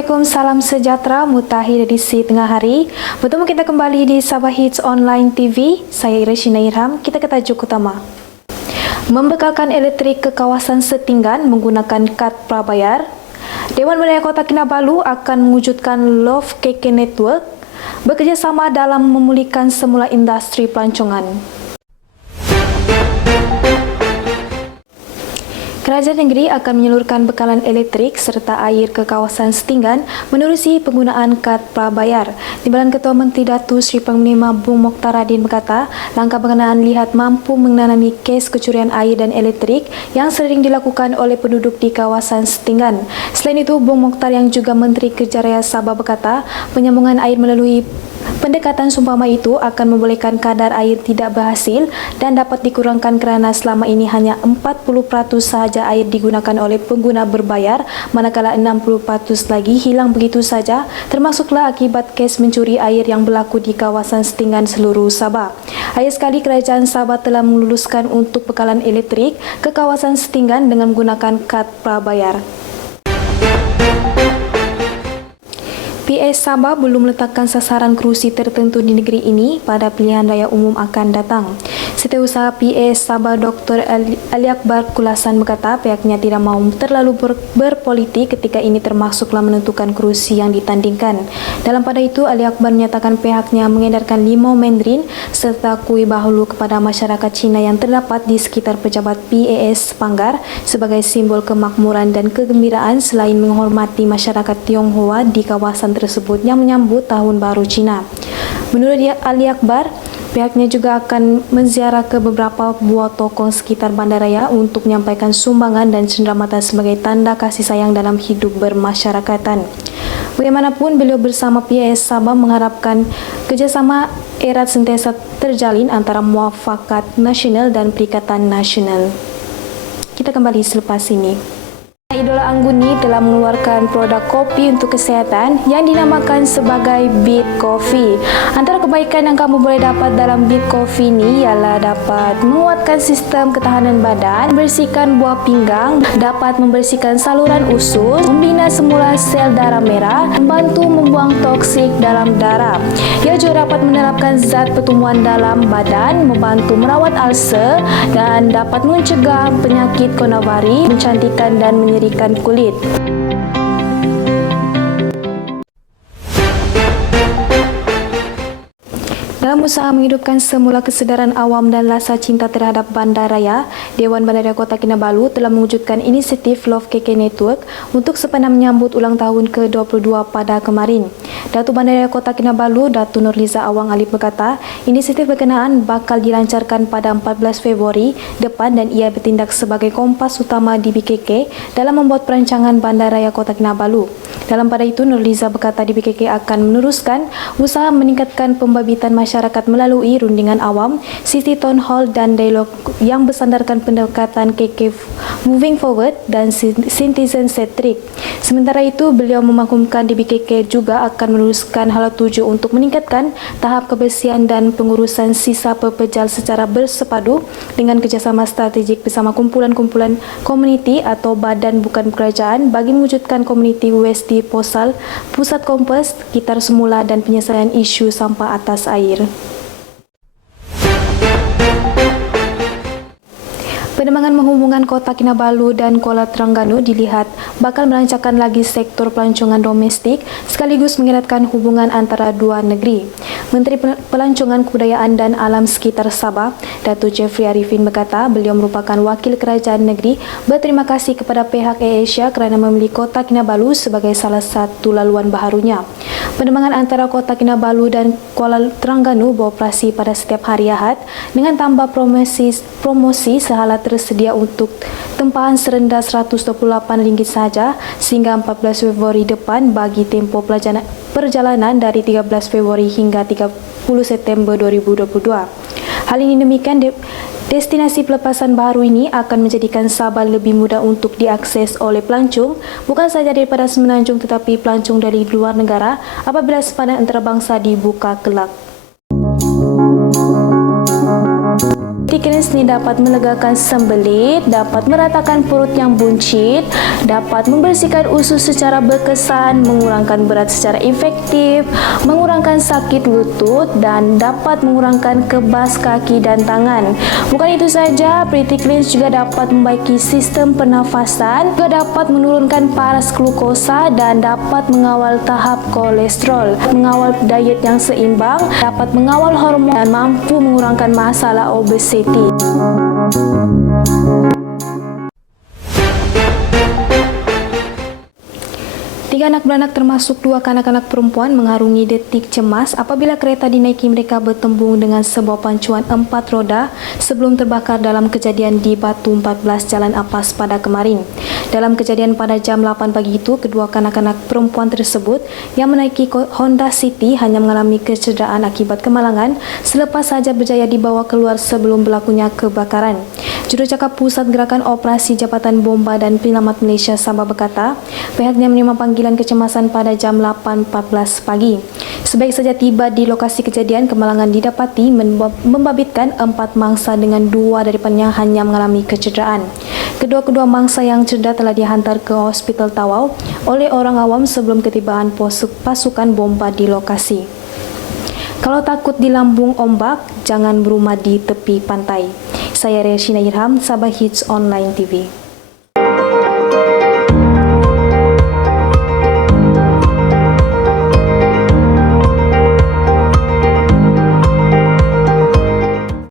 Assalamualaikum, salam sejahtera, mutakhir edisi tengah hari. Bertemu kita kembali di Sabah Hits Online TV. Saya Irshina Irham. Kita ke tajuk utama. Membekalkan elektrik ke kawasan setinggan menggunakan kad prabayar. Dewan Bandar Kota Kinabalu akan mewujudkan Love KK Network bekerjasama dalam memulihkan semula industri pelancongan. Kerajaan negeri akan menyalurkan bekalan elektrik serta air ke kawasan setinggan menerusi penggunaan kad prabayar. Timbalan Ketua Menteri Datu Seri Panglima Bung Mokhtar Radin berkata, langkah berkenaan lihat mampu menangani kes kecurian air dan elektrik yang sering dilakukan oleh penduduk di kawasan setinggan. Selain itu, Bung Mokhtar yang juga Menteri Kerja Raya Sabah berkata, penyambungan air melalui pendekatan seumpama itu akan membolehkan kadar air tidak berhasil dan dapat dikurangkan kerana selama ini hanya 40% sahaja air digunakan oleh pengguna berbayar, manakala 60% lagi hilang begitu saja, termasuklah akibat kes mencuri air yang berlaku di kawasan setinggan seluruh Sabah. Akhir sekali, Kerajaan Sabah telah meluluskan untuk bekalan elektrik ke kawasan setinggan dengan menggunakan kad prabayar. PS Sabah belum meletakkan sasaran kerusi tertentu di negeri ini pada pilihan raya umum akan datang. Setiausaha PS Sabah Dr. Ali Akbar Kulasan berkata pihaknya tidak mahu terlalu berpolitik ketika ini termasuklah menentukan kerusi yang ditandingkan. Dalam pada itu, Ali Akbar menyatakan pihaknya mengedarkan limau Mandarin serta kuih bahulu kepada masyarakat Cina yang terdapat di sekitar pejabat PAS Panggar sebagai simbol kemakmuran dan kegembiraan selain menghormati masyarakat Tionghoa di kawasan tersebut yang menyambut Tahun Baru Cina. Menurut Ali Akbar, pihaknya juga akan menziarah ke beberapa buah tokoh sekitar bandaraya untuk menyampaikan sumbangan dan cenderamata sebagai tanda kasih sayang dalam hidup bermasyarakatan. Bagaimanapun, beliau bersama PAS Sabah mengharapkan kerjasama erat sentiasa terjalin antara Muafakat Nasional dan Perikatan Nasional. Kita kembali selepas ini. Idola Angguni telah mengeluarkan produk kopi untuk kesihatan yang dinamakan sebagai Beat Coffee. Antara kebaikan yang kamu boleh dapat dalam Beat Coffee ini ialah dapat menguatkan sistem ketahanan badan, membersihkan buah pinggang, dapat membersihkan saluran usus, membina semula sel darah merah, membantu membuang toksik dalam darah. Ia juga dapat menerapkan zat pertumbuhan dalam badan, membantu merawat ulcer dan dapat mencegah penyakit konavari, mencantikkan dan menyerikan kulit. Dalam usaha menghidupkan semula kesedaran awam dan rasa cinta terhadap bandaraya, Dewan Bandaraya Kota Kinabalu telah mewujudkan inisiatif Love KK Network untuk sempena menyambut ulang tahun ke-22 pada kemarin. Datuk Bandaraya Kota Kinabalu, Datuk Nurliza Awang Alif berkata, inisiatif berkenaan bakal dilancarkan pada 14 Februari depan dan ia bertindak sebagai kompas utama di BKK dalam membuat perancangan Bandaraya Kota Kinabalu. Dalam pada itu, Nurliza berkata di BKK akan meneruskan usaha meningkatkan pembabitan masyarakat melalui rundingan awam, City Town Hall dan dialog yang bersandarkan pendekatan KK Moving Forward dan Citizen Centric. Sementara itu, beliau memaklumkan di BKK juga akan meneruskan hala tuju untuk meningkatkan tahap kebersihan dan pengurusan sisa pepejal secara bersepadu dengan kerjasama strategik bersama kumpulan-kumpulan komuniti atau badan bukan kerajaan bagi mewujudkan komuniti USD Posal, Pusat Kompas, Kitar Semula dan penyelesaian isu sampah atas air. Penerbangan menghubungkan Kota Kinabalu dan Kuala Terengganu dilihat bakal melancarkan lagi sektor pelancongan domestik sekaligus mengeratkan hubungan antara dua negeri. Menteri Pelancongan Kebudayaan dan Alam Sekitar Sabah, Datuk Jeffrey Arifin berkata beliau merupakan wakil kerajaan negeri berterima kasih kepada pihak AirAsia kerana memilih Kota Kinabalu sebagai salah satu laluan baharunya. Penerbangan antara Kota Kinabalu dan Kuala Terengganu beroperasi pada setiap hari Ahad dengan tambah promosi sehala tersedia untuk tempahan serendah RM128 sahaja sehingga 14 Februari depan bagi tempoh perjalanan dari 13 Februari hingga 30 September 2022. Hal ini demikian, destinasi pelepasan baharu ini akan menjadikan Sabah lebih mudah untuk diakses oleh pelancong, bukan sahaja daripada Semenanjung tetapi pelancong dari luar negara apabila sepadan antarabangsa dibuka kelak. Cleanse ini dapat melegakan sembelit, dapat meratakan perut yang buncit, dapat membersihkan usus secara berkesan, mengurangkan berat secara efektif, mengurangkan sakit lutut dan dapat mengurangkan kebas kaki dan tangan. Bukan itu saja, Pretty Cleanse juga dapat membaiki sistem pernafasan, juga dapat menurunkan paras glukosa dan dapat mengawal tahap kolesterol, mengawal diet yang seimbang, dapat mengawal hormon dan mampu mengurangkan masalah obesiti. Tiga anak beranak termasuk dua kanak-kanak perempuan mengharungi detik cemas apabila kereta dinaiki mereka bertembung dengan sebuah pancuan 4 roda sebelum terbakar dalam kejadian di Batu 14 Jalan Apas pada kemarin. Dalam kejadian pada jam 8 pagi itu, kedua kanak-kanak perempuan tersebut yang menaiki Honda City hanya mengalami kecederaan akibat kemalangan selepas saja berjaya dibawa keluar sebelum berlakunya kebakaran. Jurucakap Pusat Gerakan Operasi Jabatan Bomba dan Penyelamat Malaysia Sabah berkata, pihaknya menerima panggilan kecemasan pada jam 8.14 pagi. Sebaik saja tiba di lokasi kejadian, kemalangan didapati membabitkan 4 mangsa dengan 2 daripadanya hanya mengalami kecederaan. Kedua-kedua mangsa yang cedera telah dihantar ke Hospital Tawau oleh orang awam sebelum ketibaan pasukan bomba di lokasi. Kalau takut dilambung ombak, jangan berumah di tepi pantai. Saya Reshina Irham, Sabah Hits Online TV.